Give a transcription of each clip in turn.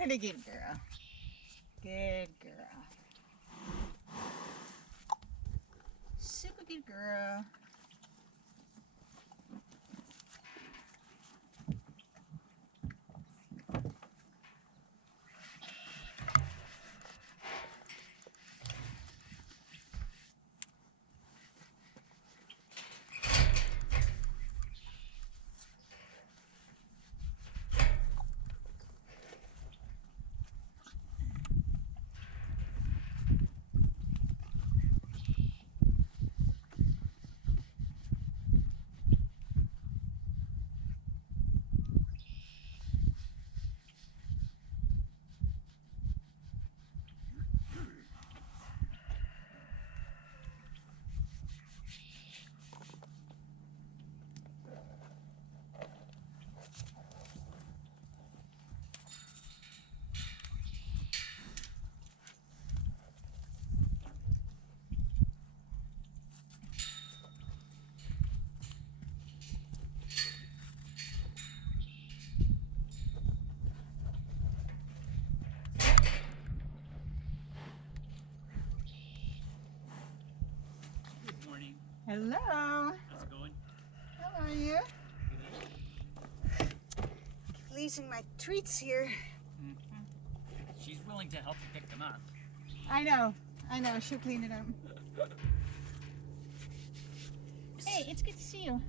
Really good girl. Good girl. Super good girl. Good morning. Hello. How's it going? How are you? Keep losing my treats here. Mm-hmm. She's willing to help you pick them up. I know. She'll clean it up. Hey, it's good to see you.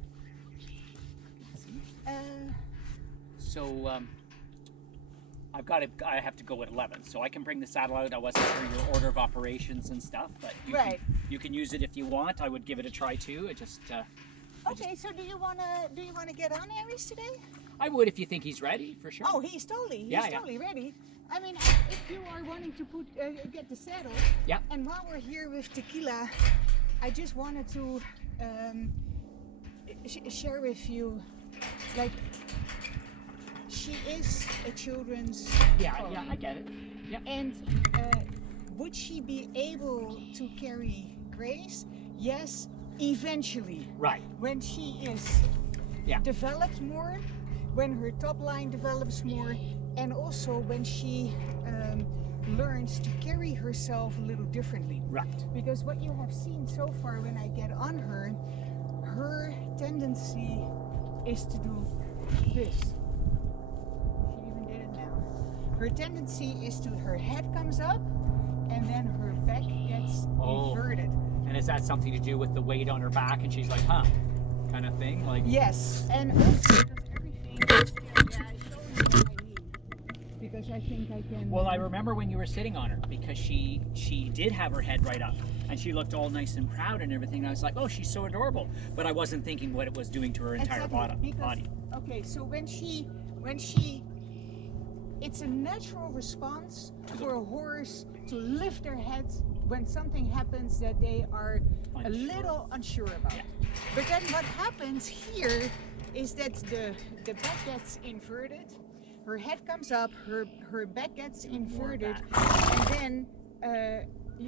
So, I have to go at 11, so I can bring the saddle out. I wasn't sure your order of operations and stuff, but you can use it if you want. I would give it a try too. Okay, so do you wanna get on Aries today? I would if you think he's ready, for sure. Oh, he's totally ready. I mean, if you are wanting to get the saddle. Yeah. And while we're here with Tequila, I just wanted to share with you, like, she is a children's pony. Yeah, I get it. Yeah. And would she be able to carry Grace? Yes, eventually. Right. When she is developed more, when her top line develops more, and also when she learns to carry herself a little differently. Right. Because what you have seen so far when I get on her, her tendency is to do this. She even did it now. Her tendency is to, her head comes up and then her back gets inverted. And is that something to do with the weight on her back and she's like, huh, kind of thing? Like. Yes, and also does everything. Yeah, I showed you what I need because I think I can. Well, I remember when you were sitting on her because she did have her head right up and she looked all nice and proud and everything. And I was like, oh, she's so adorable. But I wasn't thinking what it was doing to her entire body. Okay, so when she, it's a natural response for a horse to lift their head when something happens that they are a little unsure about. Yeah. But then what happens here is that the back gets inverted, her head comes up, her back gets inverted, and then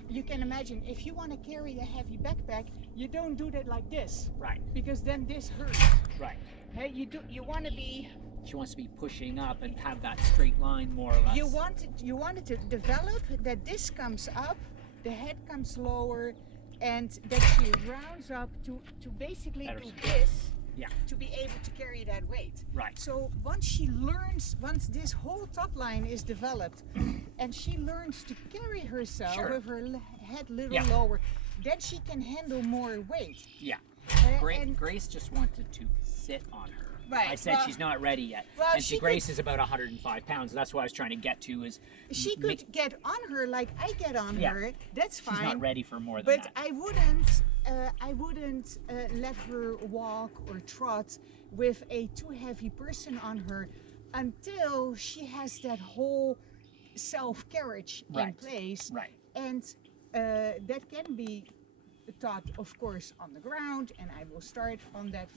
you can imagine if you want to carry a heavy backpack, you don't do that like this. Right. Because then this hurts. Right. Hey, you want to be. She wants to be pushing up and have that straight line more or less. You want it to develop that this comes up, the head comes lower, and that she rounds up to basically do this. Yeah. To be able to carry that weight. Right. So once this whole top line is developed, and she learns to carry herself with her head a little lower, then she can handle more weight. Yeah. Grace just wanted to sit on her. Right. I said she's not ready yet. Well, and Grace is about 105 pounds. That's what I was trying to get to is... She could get on her like I get on her. That's fine. She's not ready for more than but that. I wouldn't let her walk or trot with a too heavy person on her until she has that whole self-carriage in place. Right. And that can be taught, of course, on the ground, and I will start on that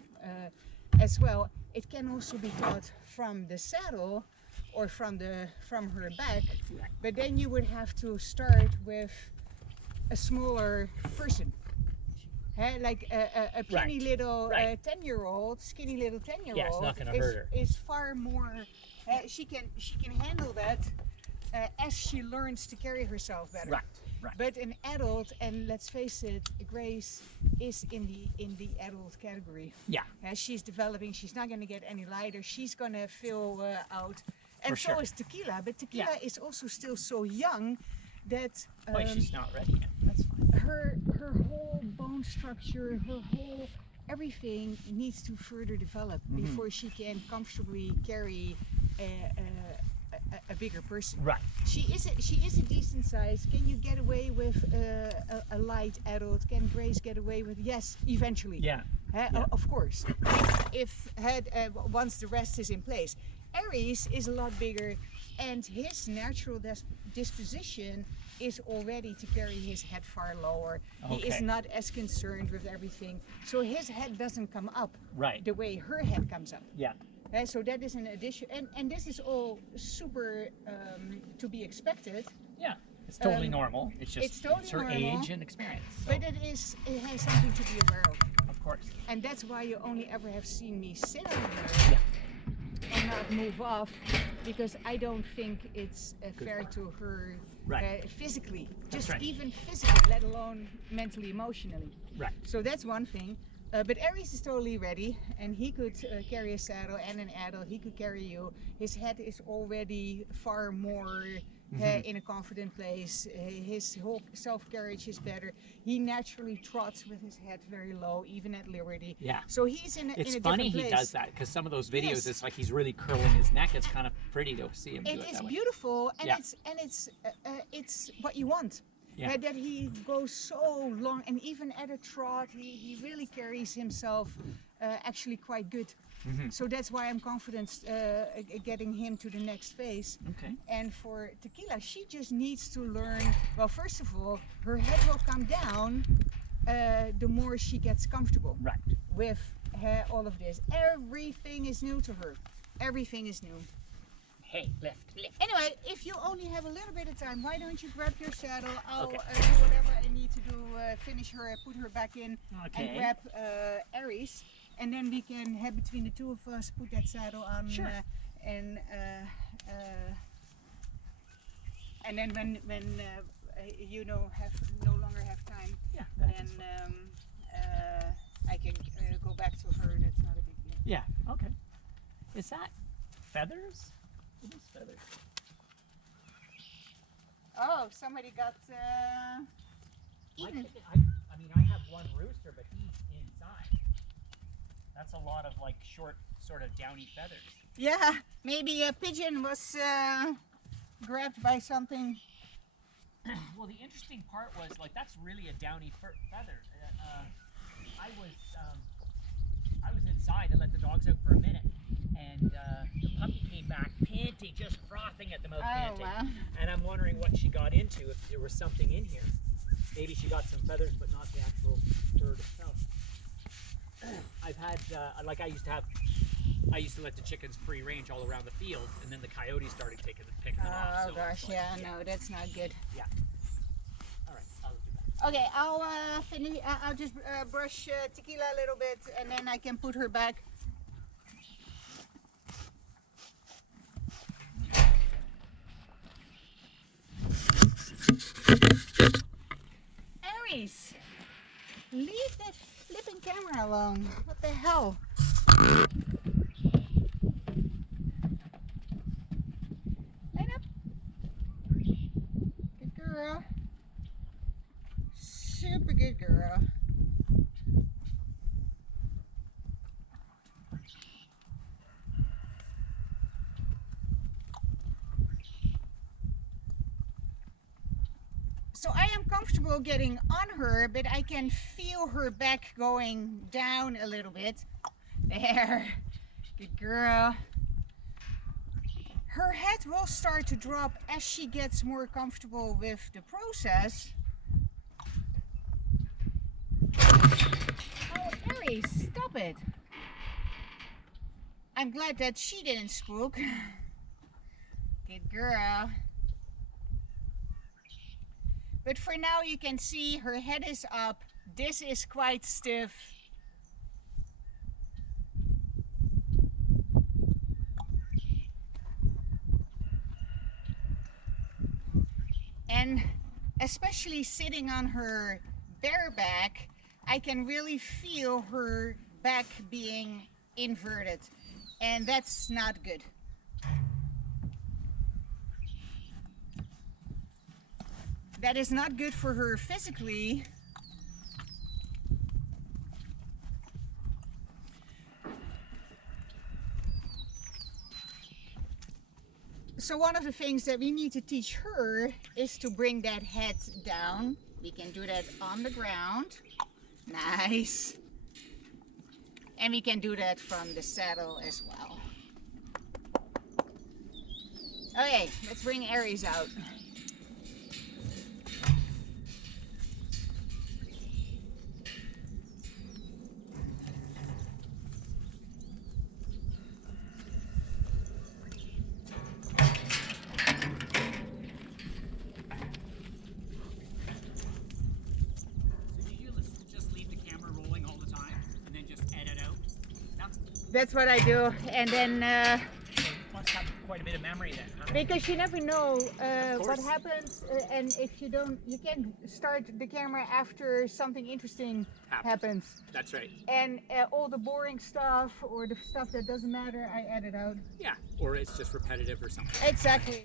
as well. It can also be taught from the saddle or from her back, but then you would have to start with a smaller person. Like a puny little 10-year-old, skinny little 10-year-old it's not gonna hurt her. is far more. She can handle that as she learns to carry herself better. Right. Right. But an adult, and let's face it, Grace is in the adult category. Yeah. As she's developing, she's not going to get any lighter. She's going to fill out, and For so sure. is Tequila. But Tequila Yeah. is also still so young that Oh, she's not ready yet. That's fine. her whole bone structure, her whole everything needs to further develop before she can comfortably carry a bigger person. Right. She is a decent size. Can you get away with a light adult? Can Grace get away with? Yes, eventually. Yeah. Yeah. Of course. If once the rest is in place. Aries is a lot bigger, and his natural disposition is already to carry his head far lower. Okay. He is not as concerned with everything, so his head doesn't come up Right. the way her head comes up. Yeah. So that is an addition, and this is all super to be expected. Yeah. It's totally normal. It's just it's totally her normal, age and experience. So, But it has something to be aware of course. and that's why you only ever have seen me sit on her Yeah. and not move off, because I don't think it's fair to her Right. physically, That's just right. even physically, let alone mentally, emotionally. Right. So that's one thing. But Aries is totally ready, and he could carry a saddle and an adult. He could carry you. His head is already far more in a confident place. His whole self-carriage is better. He naturally trots with his head very low, even at liberty. Yeah. So he's in a It's in a funny different he place. does that, because some of those videos, Yes. it's like he's really curling his neck. It's kind of pretty to see him do It it is that way. beautiful, and Yeah. it's what you want. Yeah. That he goes so long, and even at a trot, he really carries himself actually quite good. So that's why I'm confident getting him to the next phase. Okay. And for Tequila, she just needs to learn. Well, first of all, her head will come down the more she gets comfortable Right. with all of this. Everything is new to her. Everything is new. Hey, lift. Anyway, if you only have a little bit of time, why don't you grab your saddle? I'll Okay. do whatever I need to do, finish her, put her back in, Okay. and grab Aries, and then we can have between the two of us put that saddle on, Sure. and then when you no longer have time, Yeah. then I can go back to her. That's not a big deal. Yeah. Okay. Is that feathers? It is feathers. Oh, somebody got My eaten. chicken, I mean, I have one rooster, but he's inside. That's a lot of like short, sort of downy feathers. Yeah, maybe a pigeon was grabbed by something. Well, the interesting part was like that's really a downy feather. I was inside. I let the dogs out for a minute, and the puppy came back panting, just frothing at the mouth, panting. Wow. And I'm wondering what she got into. If there was something in here, maybe she got some feathers, but not the actual bird itself. I've had like I used to let the chickens free range all around the field, and then the coyotes started picking them off. Oh So gosh, it's like, yeah, no, that's not good. All right, I'll do that. Okay, I'll finish. I'll just brush Tequila a little bit, and then I can put her back. Aries, leave that flipping camera alone. What the hell? Line up. Good girl. Super good girl. So I am comfortable getting on her, but I can feel her back going down a little bit. There. Good girl. Her head will start to drop as she gets more comfortable with the process. Oh, Aries, stop it. I'm glad that she didn't spook. Good girl. But for now you can see her head is up. This is quite stiff. And especially sitting on her bare back, I can really feel her back being inverted, and that's not good. That is not good for her physically. So one of the things that we need to teach her is to bring that head down. We can do that on the ground. Nice. And we can do that from the saddle as well. Okay, let's bring Aries out. That's what I do, and then Must have quite a bit of memory then, huh? because you never know what happens, and if you don't, you can start the camera after something interesting happens. That's right. And all the boring stuff or the stuff that doesn't matter, I edit out. Yeah, or it's just repetitive or something. Exactly.